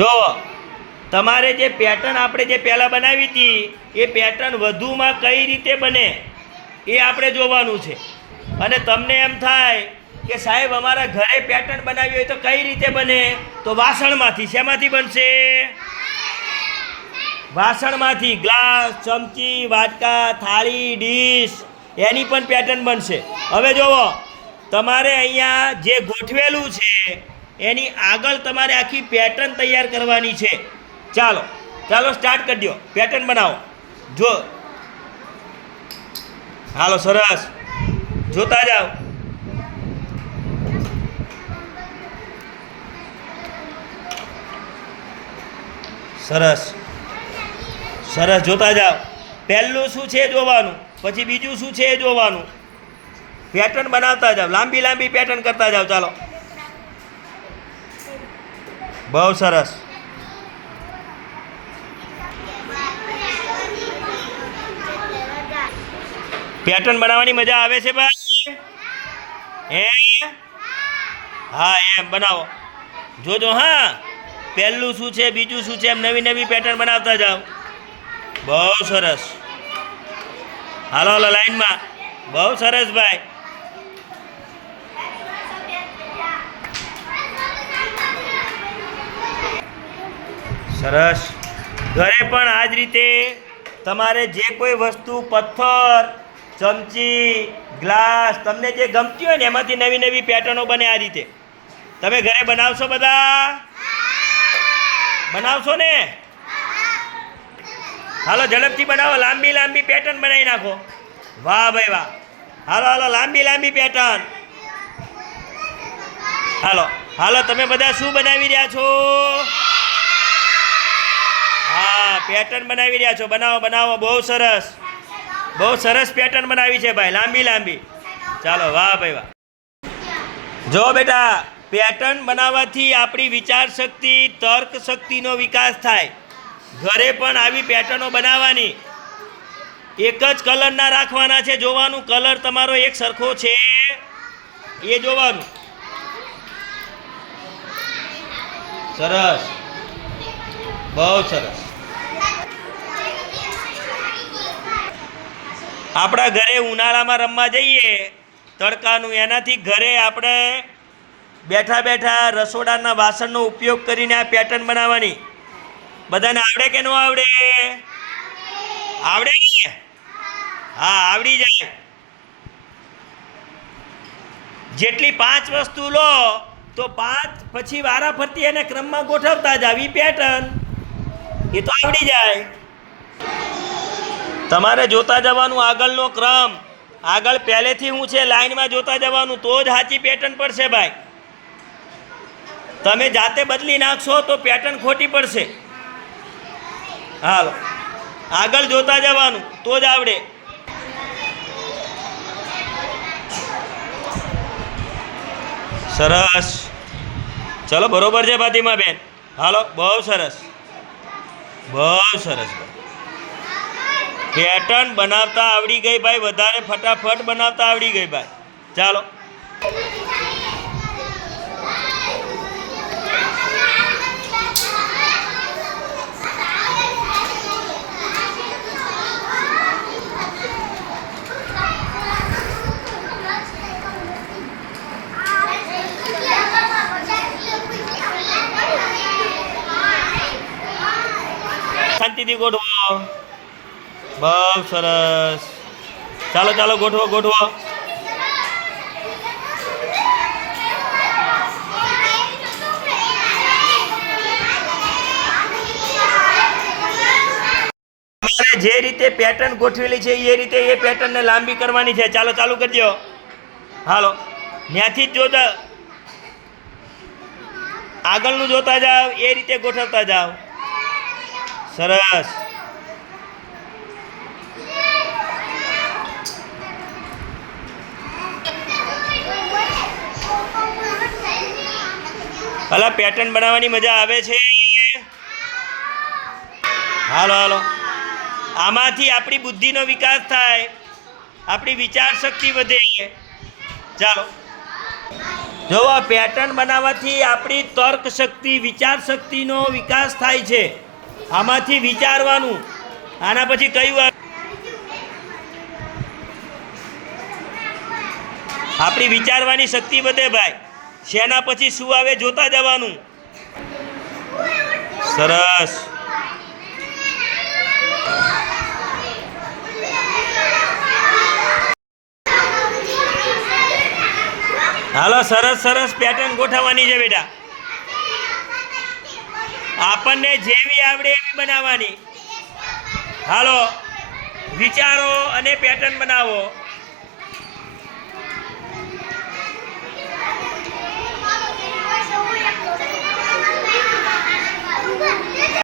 જો તમારે જે પેટર્ન આપણે જે પહેલાં બનાવી હતી એ પેટર્ન વધુમાં કઈ રીતે બને એ આપણે જોવાનું છે. અને તમને એમ થાય કે સાહેબ અમારા ઘરે પેટર્ન બનાવી હોય તો કઈ રીતે બને, તો વાસણમાંથી. શેમાંથી બનશે? વાસણમાંથી. ગ્લાસ, ચમચી, વાટકા, થાળી, ડીશ એની પણ પેટર્ન બનશે. હવે જુઓ, તમારે અહીંયા જે ગોઠવેલું છે એની આગળ તમારે આખી પેટર્ન તૈયાર કરવાની છે. ચાલો ચાલો સ્ટાર્ટ કરી દો, પેટર્ન બનાવો. જો હાલો, સરસ, જોતા જાઓ. સરસ સરસ, જોતા જાઓ. પહેલું શું છે જોવાનું, પછી બીજું શું છે એ જોવાનું. પેટર્ન બનાવતા જાઓ, લાંબી લાંબી પેટર્ન કરતા જાઓ. ચાલો, બહુ સરસ. પેટર્ન બનાવવાની મજા આવે છે ભાઈ? હે? હા, એમ બનાવો. જોજો હા, પહેલું શું છે, બીજું શું છે, એમ નવી નવી પેટર્ન બનાવતા જાઓ. બહુ સરસ. હાલો હાલો લાઈનમાં. બહુ સરસ ભાઈ. સરસ. ઘરે પણ આ જ રીતે તમારે જે કોઈ વસ્તુ, પથ્થર, ચમચી, ગ્લાસ, તમને જે ગમતી હોય ને એમાંથી નવી નવી પેટર્નો બને. આ રીતે તમે ઘરે બનાવશો? બધા બનાવશો ને? હાલો ઝડપથી બનાવો, લાંબી લાંબી પેટર્ન બનાવી નાખો. વાહ ભાઈ વાહ. હાલો હાલો, લાંબી લાંબી પેટર્ન. હાલો હાલો, તમે બધા શું બનાવી રહ્યા છો? હા, પેટર્ન બનાવી રહ્યા છો. બનાવો બનાવો, બહુ સરસ. બહુ સરસ પેટર્ન બનાવી છે ભાઈ, લાંબી લાંબી. ચાલો, વાહ ભાઈ વાહ. જો બેટા, પેટર્ન બનાવવાથી આપણી વિચાર શક્તિ, તર્ક શક્તિનો વિકાસ થાય. ઘરે પણ આવી પેટર્નો બનાવવાની. એક જ કલરના રાખવાના છે. જોવાનું કલર તમારો એક સરખો છે એ જોવાનું. સરસ, બહુ સરસ. આપણા ઘરે ઉનાળામાં રમવા જઈએ તડકાનું, એનાથી ઘરે આપણે બેઠા બેઠા રસોડાના વાસણનો ઉપયોગ કરીને આ પેટર્ન બનાવવાની. બધાને આવડે કે ન આવડે? આવડે ને? હા, આવડી જાય. જેટલી 5 વસ્તુ લો તો 5 પછી વારા ફરતી એને ક્રમમાં ગોઠવતા જ આવી પેટર્ન. એ તો આવડી જાય. તમારે જોતા જવાનું આગળનો ક્રમ. આગળ પહેલેથી હું છે લાઈનમાં જોતા જવાનું, તો જ સાચી પેટર્ન પડશે ભાઈ. તમે જાતે બદલી નાખશો તો પેટર્ન ખોટી પડશે. હાલો, આગળ જોતા જવાનું તો જ આવડે. સરસ. ચલો, બરોબર છે ફાતિમા બેન. હાલો, બહુ સરસ, બહુ સરસ. પેટર્ન બનાવતા આવડી ગઈ ભાઈ, વધારે ફટાફટ બનાવતા આવડી ગઈ ભાઈ. ચાલો, શાંતિથી ગોઠવો. બહુ સરસ. ચાલો ચાલો, ગોઠવો ગોઠવો. તમારે જે રીતે પેટર્ન ગોઠવેલી છે એ રીતે એ પેટર્નને લાંબી કરવાની છે. ચાલો, ચાલુ કરી દો. હાલો, ત્યાંથી જ જોતા આગળનું જોતા જાઓ, એ રીતે ગોઠવતા જાઓ. સરસ. ભલા પેટર્ન બનાવવાની મજા આવે છે. હાલો હાલો, આમાંથી આપણી બુદ્ધિનો વિકાસ થાય, આપણી વિચાર શક્તિ વધે. ચાલો, જો પેટર્ન બનાવવાથી આપણી તર્ક શક્તિ વિચાર શક્તિનો વિકાસ થાય છે. આમાંથી વિચારવાનું. આના પછી કયું આવે? આપણી વિચારવાની શક્તિ વધે ભાઈ. શેના પછી શું આવે જોતા જવાનું. સરસ. હાલો સરસ સરસ પેટર્ન ગોઠવવાની છે બેટા. આપણને જેવી આવડે એવી બનાવવાની. હાલો વિચારો અને પેટર્ન બનાવો.